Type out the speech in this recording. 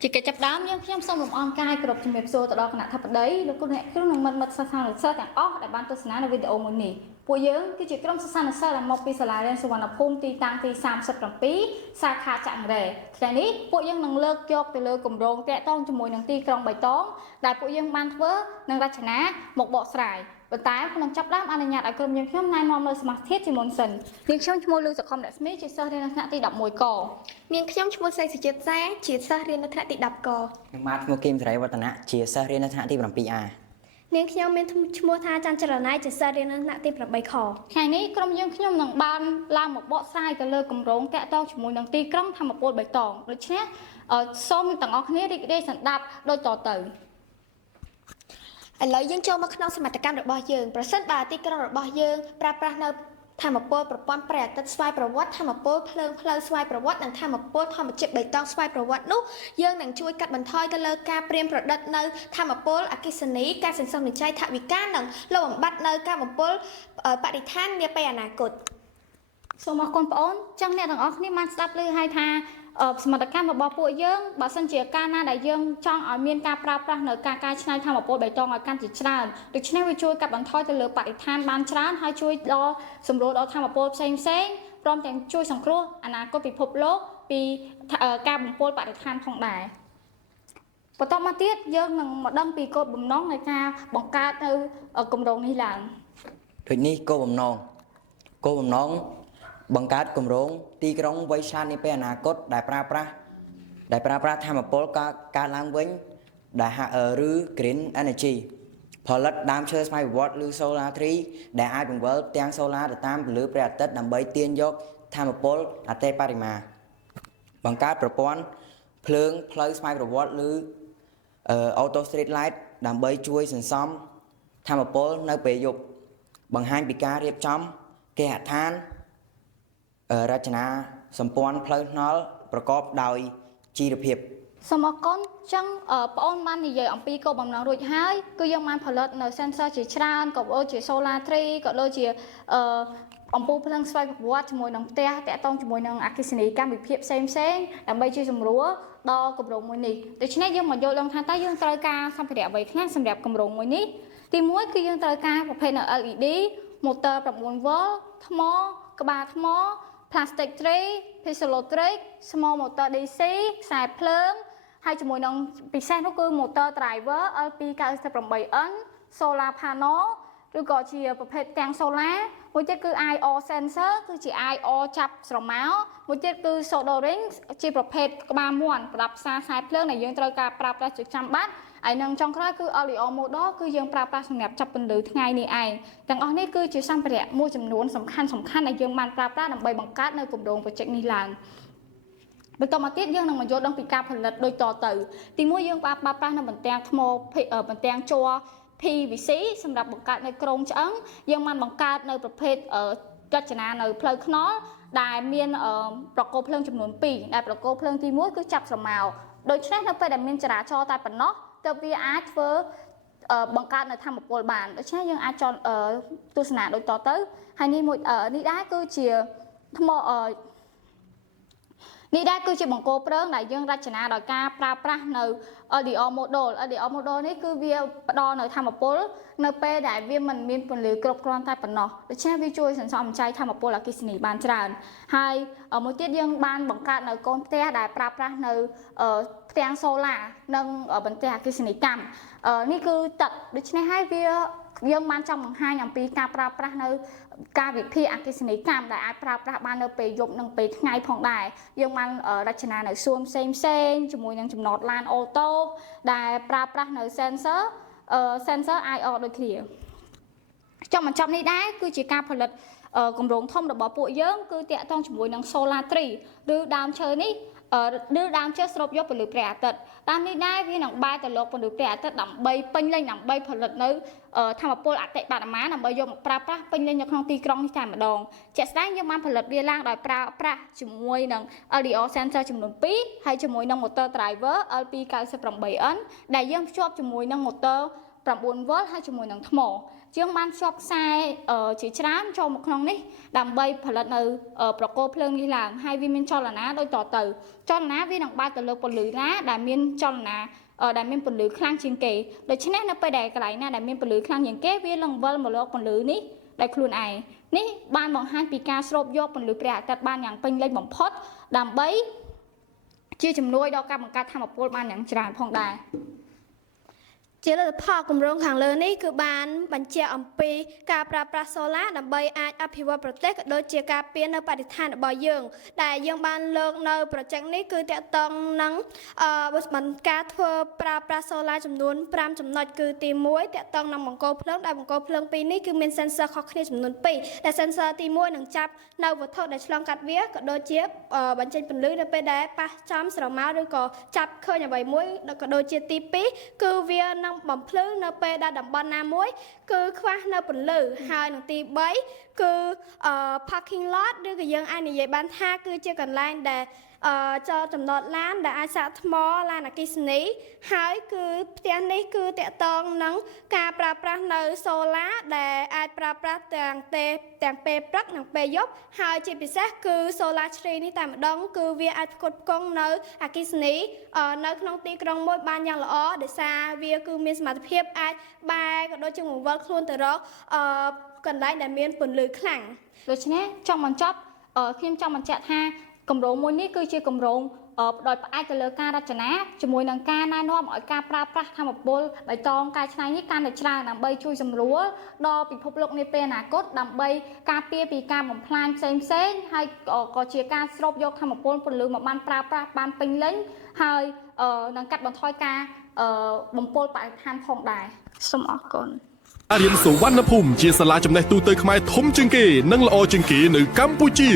Chỉ cái chấp đám nhưngខ្ញុំសូមលំអរកាយគោរពជំរាបសួរទៅដល់គណៈអធិបតីលោកគ្រូអ្នកគ្រូនិងមិត្តសិស្សទាំងអស់ដែលបានទស្សនានៅវីដេអូមួយនេះពួកយើងគឺជាក្រុមសិស្សានុសិស្សដែលមកពីសាលារៀនសុវណ្ណភូមិទីតាំងទី37សាខាចាក់រ៉េថ្ងៃនេះពួកយើងនឹងលើកយកទៅលើគម្រោងតាក់ទងជាមួយនឹងទីក្រុងបៃតងដែលពួកយើងបានធ្វើនិងរចនាមកបកស្រាយប៉ុន្តែក្នុងចាប់ដើមអនុញ្ញាតឲ្យក្រុមយើងខ្ញុំណែនាំនៅសមាសធាតុជាមុនសិននាងខ្ញុំឈ្មោះលូសកុមរស្មីជាសិស្សរៀននៅថ្នាក់ទី11កនាងខ្ញុំឈ្មោះសៃសុជាតិសាជាសិស្សរៀននៅថ្នាក់ទី10កនិងបាទឈ្មោះគឹមសេរីវឌ្ឍនៈជាសិស្សរៀននៅថ្នាក់ទី7A នាងខ្ញុំមានឈ្មោះថាច័ន្ទចរណៃជាសិស្សរៀននៅថ្នាក់ទី8ខថ្ងៃនេះក្រុមយើងខ្ញុំនឹងបានឡើងមកបកស្រាយទៅលើគម្រោងតាក់ទងជាមួយនឹងទីក្រុងធម្មពលបៃតងដូច្នេះសូមទាំងអស់គ្នារីករាយសន្តាប់ដូចតទៅឥឡូវយើងចូលមកក្នុងសមត្ថកម្មរបស់យើងប្រសិនបើទីក្រុងរបស់យើងប្រើប្រាស់នៅធម្មពលប្រព័ន្ធព្រះអាទិត្យស្វ័យប្រវត្តិធម្មពលភ្លើងផ្លូវស្វ័យប្រវត្តិនិងធម្មពលធម្មជាតិបៃតងស្វ័យប្រវត្តិនោះយើងនឹងជួយកាត់បន្ថយទៅលើការព្រៀនប្រឌិតនៅធម្មពលអគ្គិសនីការសន្សំសំចៃថវិកានិងលុបបំបាត់នៅការបំពុលបរិស្ថាននាពេលអនាគតសូមអរគុណបងប្អូនចឹងអ្នកទាំងអស់គ្នាបានស្ដាប់ឮហើយថាសមត្ថកម្មរបស់ពួកយើងបើសិនជាការណាដែលយើងចង់ឲ្យមានការប្រើប្រាស់នៅការកែច្នៃធម្មពលបៃតងឲ្យកាន់តែច្រើនដូច្នេះវាជួយកាត់បន្ថយទៅលើបរិស្ថានបានច្រើនហើយជួយដល់សម្រួលដល់ធម្មពលផ្សេងព្រមទាំងជួយសង្គ្រោះអនាគតពិភពលោកពីការបំពុលបរិស្ថានផងដែរបន្តមកទៀតយើងនឹងមកដឹងពីគោលបំណងនៃការបង្កើតនៅគម្រោងនេះឡើងដូចនេះគោលបំណងបង្កើតគម្រោងទីក្រុងវៃឆាននាពេលអនាគតដែលប្រើប្រាស់ធម្មពលកើតឡើងវិញដែលឬ green energy ផលិតដើមឈើស្វ័យប្រវត្តិឬ solar tree ដែលអាចបង្វិលទាំង solar ទៅតាមពន្លឺព្រះអាទិត្យដើម្បីទាញយកធម្មពលអតិបរមាបង្កើតប្រព័ន្ធភ្លើងផ្លូវស្វ័យប្រវត្តិឬauto street light ដើម្បីជួយសន្សំធម្មពលនៅពេលយប់បង្ហាញពីការរៀបចំគេហដ្ឋានរចនាសម្ព័ន្ធផ្លូវថ្នល់ប្រកបដោយជីវភាពសូមអរគុណចឹងបងអូនបាននិយាយអំពីគោលបំណងរួចហើយគឺយើងបានផលិតនៅ sensor ជាច្រើនក៏ដូចជា solar tree ក៏ដូចជាអំពូលភ្លើងស្វ័យប្រវត្តិជាមួយនឹងផ្ទះតាក់ទងជាមួយនឹងអគ្គិសនីកម្មវិធីផ្សេងដើម្បីជួយសម្រួលដល់គម្រោងមួយនេះដូច្នេះយើងមកយល់ដឹងថាតើយើងត្រូវការសម្ភារៈអ្វីខ្លះសម្រាប់គម្រោងមួយនេះទី1គឺយើងត្រូវការប្រភេទនៅ LED motor 9V ថ្មក្បាលថ្មplastic tray, piezoelectric, small motor DC, ខ្សែភ្លើងហើយជាមួយនឹងពិសេសនោះគឺ motor driver LP98N, solar panel ឬក៏ជាប្រភេទទាំង solar មួយទៀតគឺ IR sensor គឺជា IR ចាប់ស្រមោលមួយទៀតគឺ soldering ជាប្រភេទក្បាលមាន់ប្រដាប់ផ្សារខ្សែភ្លើងដែលយើងត្រូវការប្រើប្រាស់ជាចាំបាច់ហើយនឹងចុងក្រោយគឺ LED model គឺយើងប្រើប្រាស់សម្រាប់ចាប់ពន្លឺថ្ងៃនេះឯងទាំងអស់នេះគឺជាសម្ភារៈមួយចំនួនសំខាន់ដែលយើងបានប្រើប្រាស់ដើម្បីបង្កើតនៅគម្រោង project នេះឡើងបន្តមកទៀតយើងនឹងមកយល់ដឹងពីការផលិតដូចតទៅទី1យើងប្រើប្រាស់នៅបន្ទាំងថ្មបន្ទាំងជ័រ PVC សម្រាប់បង្កើតនៅក្រងឆ្អឹងយើងបានបង្កើតនៅប្រភេទរចនានៅផ្លូវថ្នល់ដែលមានប្រកោភ្លើងចំនួន2ដែលប្រកោភ្លើងទី1គឺចាប់ស្រមោលដូច្នេះនៅពេលដែលមានចរាចរណ៍តែប៉ុណ្ណោះទើបវាអាចធ្វើបង្កើតនៅធម្មពលបានដូច្នេះយើងអាចចង់ទស្សនាដូចតទៅហើយនេះដែរគឺជាថ្មនេះដែរគឺជាបង្គោលព្រឹងដែលយើងរចនាដោយការប្រើប្រាស់នៅ LDR model នេះគឺវាផ្ដល់នៅធម្មពលនៅពេលដែលវាមិនមានពន្លឺគ្រប់គ្រាន់តែប៉ុណ្ណោះដូច្នេះវាជួយសន្សំសំចៃធម្មពលអគ្គិសនីបានច្រើនហើយមួយទៀតយើងបានបង្កើតនៅកូនផ្ទះដែលប្រើប្រាស់នៅផ្ទាំងសូឡានិងបន្ទះអគ្គិសនីកម្មនេះគឺទឹកដូច្នេះហើយយើងបានចង់បង្ហាញអំពីការប្រើប្រាស់នៅការវិភាគអគ្គិសនីកម្មដែលអាចប្រើប្រាស់បាននៅពេលយប់និងពេលថ្ងៃផងដែរយើងបានរចនានៅសួនផ្សេងជាមួយនឹងចំណតឡានអូតូដែលប្រើប្រាស់នៅ sensor IR ដូចគ្នាចំបញ្ចប់នេះដែរគឺជាការផលិតគម្រោងធំរបស់ពួកយើងគឺតាក់ទងជាមួយនឹង solar tree ឬដើមឈើនេះឬដើមឈើស្រូបយកពន្លឺព្រះអាទិត្យតាមនេះដែរវានឹងបែរទៅលោកពន្លឺព្រះអាទិត្យដើម្បីពេញលេញដើម្បីផលិតនៅធម្មពលអតិបរមាដើម្បីយកមកប្រើប្រាស់ពេញលេញនៅក្នុងទីក្រុងនេះតែម្ដងជាក់ស្ដែងយើងបានផលិតវាឡើងដោយប្រើប្រាស់ជាមួយនឹង LDR sensor ចំនួន2ហើយជាមួយនឹង motor driver LP98N ដែលយើងភ្ជាប់ជាមួយនឹង motor 9V ហើយជាមួយនឹងថ្ម យើងបានភ្ជាប់ខ្សែជាច្រើនចូលមកក្នុងនេះដើម្បីផលិតនៅប្រកោភ្លើងនេះឡើងហើយវាមានចលនាដូចតទៅចលនាវានឹងបើកទៅលើពន្លឺណាដែលមានចលនាដែលមានពន្លឺខ្លាំងជាងគេដូច្នេះនៅពេលដែលកន្លែងណាដែលមានពន្លឺខ្លាំងជាងគេវានឹងវិលមកលើពន្លឺនេះដោយខ្លួនឯងនេះបានបង្ហាញពីការស្រូបយកពន្លឺព្រះអាទិត្យបានយ៉ាងពេញលេញបំផុតដើម្បីជាជំនួយដល់ការបង្កើតថាមពលបានយ៉ាងច្រើនផងដែរ ជាលទ្ធផលគម្រោងខាងលើនេះគឺបានបញ្ជាក់អំពីការប្រើប្រាស់សូឡាដើម្បីអាចអភិវឌ្ឍប្រទេសក៏ដូចជាការពារនៅបរិស្ថានរបស់យើងដែលយើងបានលើកនៅ project នេះគឺតាក់ទងនឹងការធ្វើប្រើប្រាស់សូឡាចំនួន 5 ចំណុចគឺទី1តាក់ទងនឹងបង្គោលភ្លើងដែលបង្គោលភ្លើងពីរនេះគឺមាន sensor ខុសគ្នាចំនួន 2 ដែល sensor ទី1នឹងចាប់នៅវត្ថុដែលឆ្លងកាត់វាក៏ដូចជាបញ្ចេញពន្លឺនៅពេលដែលប៉ះចំស្រមោលឬក៏ចាប់ឃើញអ្វីមួយក៏ដូចជាទី2គឺវានឹងបំភ្លឺនៅពេលដែលតំបន់ណាមួយគឺខ្វះនៅពន្លឺហើយនឹងទី3គឺ parking lot ឬក៏យើងអាចនិយាយបានថាគឺជាកន្លែងដែលចតចំណតឡានដែលអាចសាកថ្មឡានអគ្គិសនីហើយគឺផ្ទះនេះគឺតាក់ទងនឹងការប្រើប្រាស់នៅសូឡាដែលអាចប្រើប្រាស់ទាំងពេលព្រឹកនិងពេលយប់ហើយជាពិសេសគឺសូឡាជ្រីនេះតែម្ដងគឺវាអាចផ្គត់ផ្គង់នៅអគ្គិសនីនៅក្នុងទីក្រុងមួយបានយ៉ាងល្អដោយសារវាគឺមានសមត្ថភាពអាចបែរក៏ដូចជាបង្វិលខ្លួនទៅរកកន្លែងដែលមានពន្លឺខ្លាំង ដូច្នេះចង់បញ្ចប់ខ្ញុំចង់បញ្ជាក់ថាគម្រោងមួយនេះគឺជាគម្រោងដោយផ្អែកទៅលើការរចនាជាមួយនឹងការណែនាំឲ្យការប្រើប្រាស់ធម្មពលបៃតងកែច្នៃនេះកាន់តែច្រើនដើម្បីជួយសម្រួលដល់ពិភពលោកនាពេលអនាគតដើម្បីការពារពីការបំផ្លាញផ្សេងៗហើយក៏ជាការស្រូបយកធម្មពលពន្លឺមកបានប្រើប្រាស់បានពេញលេញហើយនឹងកាត់បន្ថយការបំពុលបរិស្ថានផងដែរសូមអរគុណ អារៀនសុវណ្ណភូមិជាសាលាចំណេះទូទៅខ្មែរធំជាងគេនិងល្អជាងគេនៅកម្ពុជា